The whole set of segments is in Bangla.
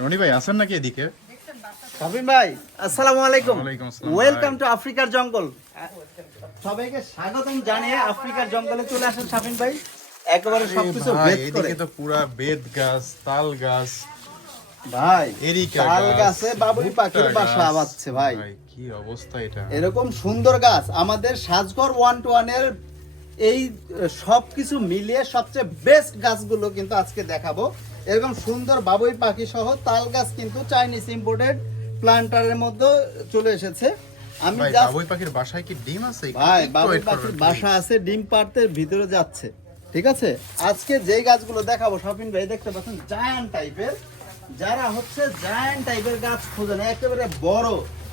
রনি ভাই আছেন নাকি এদিকে? শাফিন ভাই আসসালামু আলাইকুম। ওয়ালাইকুম আসসালাম ওয়েলকাম টু আফ্রিকার জঙ্গল। সবাইকে স্বাগতম জানিয়ে আফ্রিকার জঙ্গলে চলে আসেন শাফিন ভাই, একেবারে সবকিছু ভাই, বেদ করে। এদিকে তো পুরা বেত গাছ, তাল গাছ, ভাই এরিকা তাল গাছ, গাছে বাবুই পাখির ভুট্টা বাসা গাছ। বাঁধছে ভাই। কি অবস্থা এটা! এরকম সুন্দর গাছ আমাদের সাজঘর 1-1 এর এই সবকিছু মিলিয়ে সবচেয়ে বেস্ট গাছগুলো কিন্তু আজকে দেখাবো। এরকম সুন্দর বাবুই পাখি সহ তাল গাছ কিন্তু চাইনিজ ইম্পোর্টেড প্লান্টারের মধ্যে চলে এসেছে। আমি ভাই, just বাবুই পাখির বাসায় কি ডিম আছে? ভাই একটু বাবুই wait করো, পাখির please। বাসা আছে, ডিম পাড়তে ভিতরে যাচ্ছে। ঠিক আছে, আজকে যেই গাছগুলো দেখাবো শপিং ভাই দেখতে পাচ্ছেন জায়ান্ট টাইপের, যারা হচ্ছে জায়ান্ট টাইপের গাছ খোঁজেন, একেবারে বড়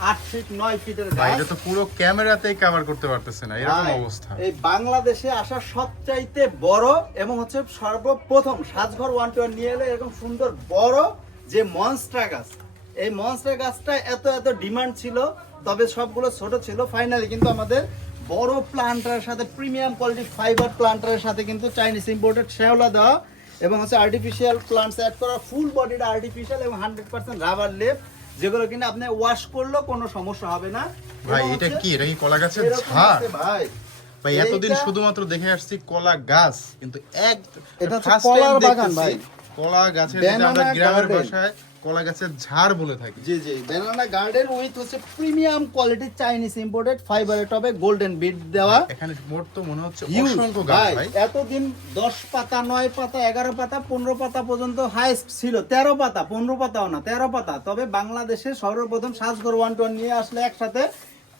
8 ফিট 9 ফিটের ভাই, গাছ। এটা তো পুরো ক্যামেরাতেই কভার করতে পারতেছে না, এরকম ভাই, অবস্থা। এই বাংলাদেশে আসা সবচাইতে বড় এবং হচ্ছে সর্বপ্রথম সাজঘর 1-1 নিয়ে এলে এরকম সুন্দর বড় যে মনস্টার গাছ। এই মনস্টার গাছটা এত এত ডিমান্ড ছিল, তবে সবগুলো ছোট ছিল। ফাইনালি কিন্তু আমাদের বড় প্লান্টারের সাথে প্রিমিয়াম কোয়ালিটি ফাইবার প্লান্টারের সাথে কিন্তু চাইনিজ ইম্পোর্টেড শেওলা দেওয়া এবং হচ্ছে আর্টিফিশিয়াল প্লান্টস অ্যাড করা, ফুল বডিটা আর্টিফিশিয়াল এবং 100% রাবার লেপ, যেগুলো কিনা আপনি ওয়াশ করলেও কোনো সমস্যা হবে না। ভাই, এবং এটা হচ্ছে কি? এটা কি কলা গাছের এরকম ঝাড়? আছে ভাই। ভাই, এতদিন এইটা- শুধুমাত্র দেখে আসছি কলা গাছ, কিন্তু এটা হচ্ছে first কলার time বাগান দেখতেছি ভাই। কলা গাছের, যেটা আমরা Banana গ্রামের garden। ভাষায় কলা গাছের ঝাড় বলে থাকি। জি জি, ব্যানানা গার্ডেন উইথ হচ্ছে প্রিমিয়াম কোয়ালিটি চাইনিজ ইম্পোর্টেড ফাইবারের টবে গোল্ডেন বিট দেওয়া। এখানে মোট তো মনে হচ্ছে Huge, অসংখ্য গাছ ভাই। ভাই। এতদিন 10 পাতা 9 পাতা 11 পাতা 15 পাতা পর্যন্ত হাইস্ট ছিল, 13 পাতা 15 পাতাও না 13 পাতা। তবে বাংলাদেশে সর্বপ্রথম সাজঘর 1-1 নিয়ে আসলে একসাথে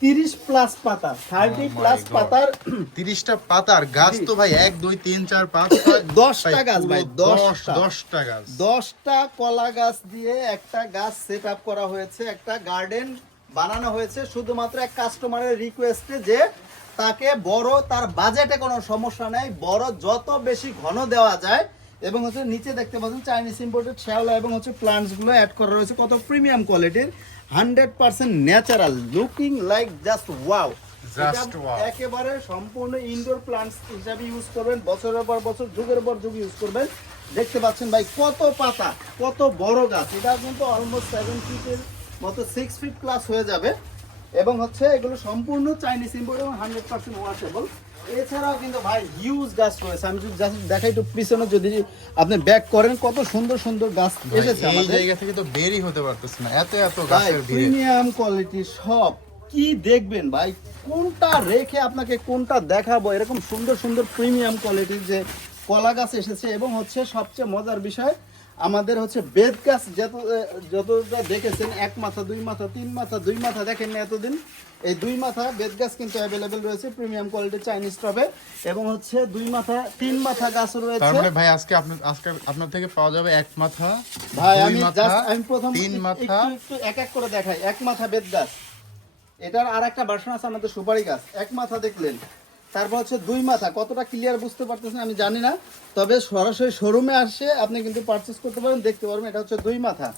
30 প্লাস পাতা, 30 Oh my প্লাস God। পাতার 30টা পাতার গাছ জি। তো ভাই 1 2 3 4 5 10টা গাছ ভাই, 10টা 10টা গাছ। 10টা কলা গাছ দিয়ে একটা গাছ সেট আপ করা হয়েছে, একটা গার্ডেন বানানো হয়েছে শুধুমাত্র এক কাস্টমারের রিকোয়েস্টে, যে তাকে বড়, তার বাজেটে কোনো সমস্যা নেই, বড় যত বেশি ঘন দেওয়া যায়। এবং হচ্ছে নিচে দেখতে পাচ্ছেন চাইনিজ ইম্পোর্টেড শ্যাওলা এবং হচ্ছে প্লান্টস গুলো অ্যাড করা রয়েছে, কত প্রিমিয়াম কোয়ালিটির, 100% natural, looking like just wow. Just wow। একেবারে সম্পূর্ণ ইনডোর প্লান্টস হিসাবে ইউজ করবেন, বছরের পর বছর যুগের পর যুগ ইউজ করবেন। দেখতে পাচ্ছেন ভাই কত পাতা, কত বড় গাছ। এটা কিন্তু অলমোস্ট 7 ফিটের মতো, 6 ফিট প্লাস হয়ে যাবে। এবং হচ্ছে এগুলো সম্পূর্ণ চাইনিজ ইম্পোর্ট এবং 100% ওয়াশেবল। এছাড়াও কিন্তু ভাই হিউজ গাছ রয়েছে, আমি যদি জাস্ট দেখাই একটু পিছনে, যদি আপনি ব্যাক করেন কত সুন্দর সুন্দর গাছ ভাই, এসেছে এই আমাদের। জায়গা থেকে তো বেরই হতে পারতেছে না, এত এত ভাই গাছের ভিড়ে। প্রিমিয়াম কোয়ালিটি সব কি দেখবেন ভাই, কোনটা রেখে আপনাকে কোনটা দেখাবো, এরকম সুন্দর সুন্দর প্রিমিয়াম কোয়ালিটির যে কলা গাছ এসেছে। এবং হচ্ছে সবচেয়ে মজার বিষয়, আমাদের হচ্ছে বেদ গাছ যতটা দেখেছেন, 1 মাথা 2 মাথা 3 মাথা 2 মাথা দেখেন না এতদিন, এই 2 মাথা বেদ গাছ কিন্তু অ্যাভেলেবেল রয়েছে প্রিমিয়াম কোয়ালিটির চাইনিজ টবে। এবং হচ্ছে 2 মাথা 3 মাথা গাছ তার রয়েছে। মানে ভাই, আজকে আপনার থেকে পাওয়া যাবে 1 মাথা, ভাই 2 আমি মাথা, জাস্ট আমি প্রথম 3 মাথা। একটু এক এক করে দেখাই। 1 মাথা বেদ গাছ, এটার আর একটা ভার্সন আছে আমাদের সুপারি গাছ। 1 মাথা দেখলেন, তারপর হচ্ছে 2 মাথা, কতটা ক্লিয়ার বুঝতে পারতেছেন আমি জানি না, তবে সরাসরি শোরুমে আসে আপনি কিন্তু পারচেস করতে পারেন, দেখতে পারবেন। এটা হচ্ছে 2 মাথা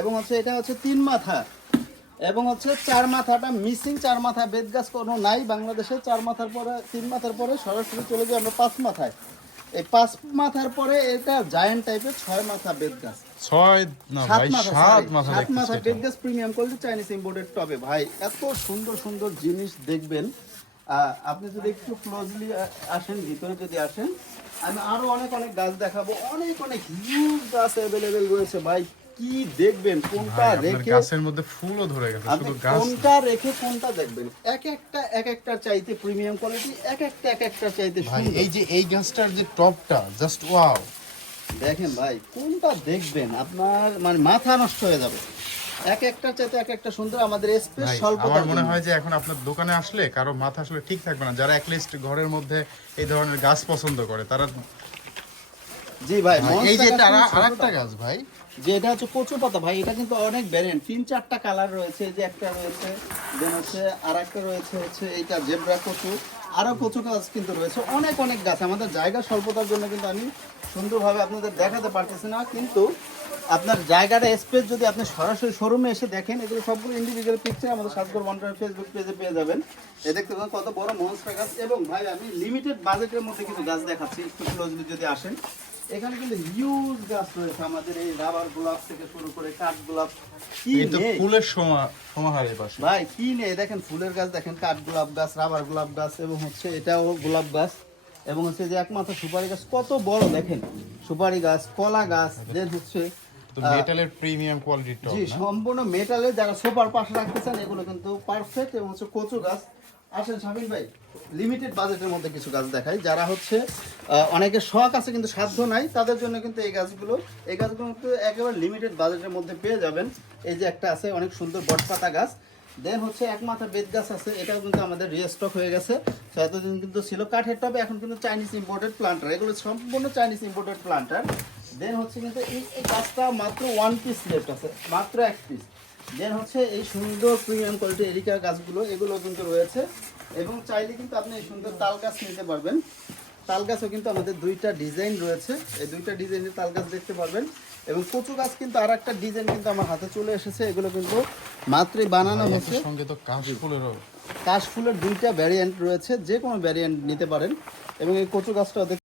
এবং হচ্ছে এটা হচ্ছে 3 মাথা এবং হচ্ছে 4 মাথাটা মিসিং। 4 মাথা বেদ গাছ কোনো নাই বাংলাদেশে। 4 মাথার পরে 3 মাথার পরে সরাসরি চলে যাই আমরা 5 মাথায়। এই 5 মাথার পরে এটা জায়ান্ট টাইপের 6 মাথা বেদ গাছ, 6 না 7 ভাই, মাথা 7 মাথা 7 মাথা দেখতেছি বেড এটা। গাছ প্রিমিয়াম কোয়ালিটি চাইনিজ ইম্পোর্টেড টবে। ভাই এত সুন্দর সুন্দর জিনিস দেখবেন, আপনি যদি একটু ক্লোজলি আসেন, ভিতরে যদি আসেন, আমি আরো অনেক অনেক গাছ দেখাবো। অনেক অনেক হিউজ গাছ অ্যাভেলেবেল রয়েছে ভাই, কি দেখবেন কোনটা ভাই, আপনার রেখে, গাছের মধ্যে ফুলও ধরে গেছে, আপনি শুধু গাছ না। কোনটা রেখে কোনটা দেখবেন। এক একটা চাইতে প্রিমিয়াম কোয়ালিটি, এক একটা চাইতে ভাই, সুন্দর। এই যে এই গাছটার যে টপটা, জাস্ট ওয়াও। দেখেন ভাই কোনটা দেখবেন আপনার মানে মাথা নষ্ট হয়ে যাবে। এক একটা চাইতে এক একটা সুন্দর। আমাদের স্পেস ভাই, স্বল্প, আমার মনে হয় যে এখন আপনার দোকানে আসলে কারো মাথা আসলে ঠিক থাকবে না, যারা একলিস্ট ঘরের মধ্যে এই ধরনের গাছ পছন্দ করে তারা। জি ভাই, ভাই, এই যে মনস্টার এটা গাছ কিন্তু আরেকটা ছোটটা। গাছ ভাই। যে এটা হচ্ছে কচু পাতা ভাই, এটা কিন্তু অনেক ভ্যারিয়েন্ট, 3-4টা কালার রয়েছে। এই যে একটা রয়েছে, দেন হচ্ছে আরেকটা রয়েছে হচ্ছে এইটা জেব্রা কচু, আরো কচু গাছ কিন্তু রয়েছে। অনেক অনেক গাছ, আমাদের জায়গা স্বল্পতার জন্য কিন্তু আমি সুন্দরভাবে আপনাদের দেখাতে পারতেছি না, কিন্তু আপনার জায়গাটা স্পেস যদি আপনি সরাসরি শোরুমে এসে দেখেন, এগুলো সবগুলো ইন্ডিভিজুয়াল পিকচার আমাদের সাজঘর 1-1 ফেসবুক পেজে পেয়ে যাবেন। এই দেখতে পাবেন কত বড় মনস্টার গাছ। এবং ভাই আমি লিমিটেড বাজেটের মধ্যে কিছু গাছ দেখাচ্ছি, একটু ক্লোজলি যদি আসেন। এখানে কিন্তু হিউজ গাছ রয়েছে আমাদের, এই রাবার গোলাপ থেকে শুরু করে কাঠ গোলাপ, কি এই তো নেই ফুলের সমাহার এই পাশে। ভাই, কি নেই দেখেন, ফুলের গাছ দেখেন, কাঠ গোলাপ গাছ, রাবার গোলাপ গাছ, এবং হচ্ছে এটাও গোলাপ গাছ, এবং হচ্ছে যে একমাত্র সুপারি গাছ কত বড় দেখেন, সুপারি গাছ, কলা গাছ, দেন হচ্ছে তো মেটালের প্রিমিয়াম কোয়ালিটির টব জি না? সম্পূর্ণ মেটালের, যারা সোফার পাশে রাখতে চান এগুলো কিন্তু পারফেক্ট। এবং হচ্ছে কচু গাছ, আসেন শামিন ভাই লিমিটেড বাজেটের মধ্যে কিছু গাছ দেখাই, যারা হচ্ছে অনেকের শখ আছে কিন্তু সাধ্য নাই, তাদের জন্য কিন্তু এই গাছগুলো কিন্তু একেবারে লিমিটেড বাজেটের মধ্যে পেয়ে যাবেন। এই যে একটা আছে অনেক সুন্দর বটপাতা গাছ, দেন হচ্ছে এক মাথা বেত গাছ আছে, এটাও কিন্তু আমাদের রিস্টক হয়ে গেছে। তো এতদিন কিন্তু ছিল কাঠের টবে, এখন কিন্তু চাইনিজ ইম্পোর্টেড প্লান্টার, এগুলো সম্পূর্ণ চাইনিজ ইম্পোর্টেড প্লান্টার। দেন হচ্ছে কিন্তু এই গাছটা মাত্র 1 পিস লেফট আছে, মাত্র 1 পিস। দেন হচ্ছে এই সুন্দর প্রিমিয়াম কোয়ালিটি এরিকা গাছগুলো, এগুলো কিন্তু রয়েছে। এবং চাইলে কিন্তু আপনি এই সুন্দর তাল গাছ নিতে পারবেন। তাল গাছও কিন্তু আমাদের 2টা ডিজাইন রয়েছে, এই 2টা ডিজাইনের তাল গাছ দেখতে পারবেন। এবং কচু গাছ কিন্তু আর একটা ডিজাইন কিন্তু আমার হাতে চলে এসেছে, এগুলো কিন্তু মাত্রই বানানো আর হচ্ছে। এর সঙ্গে তো কাশফুলেরও কাশফুলের 2টা ভ্যারিয়েন্ট রয়েছে, যে কোনো ভ্যারিয়েন্ট নিতে পারেন। এবং এই কচু গাছটাও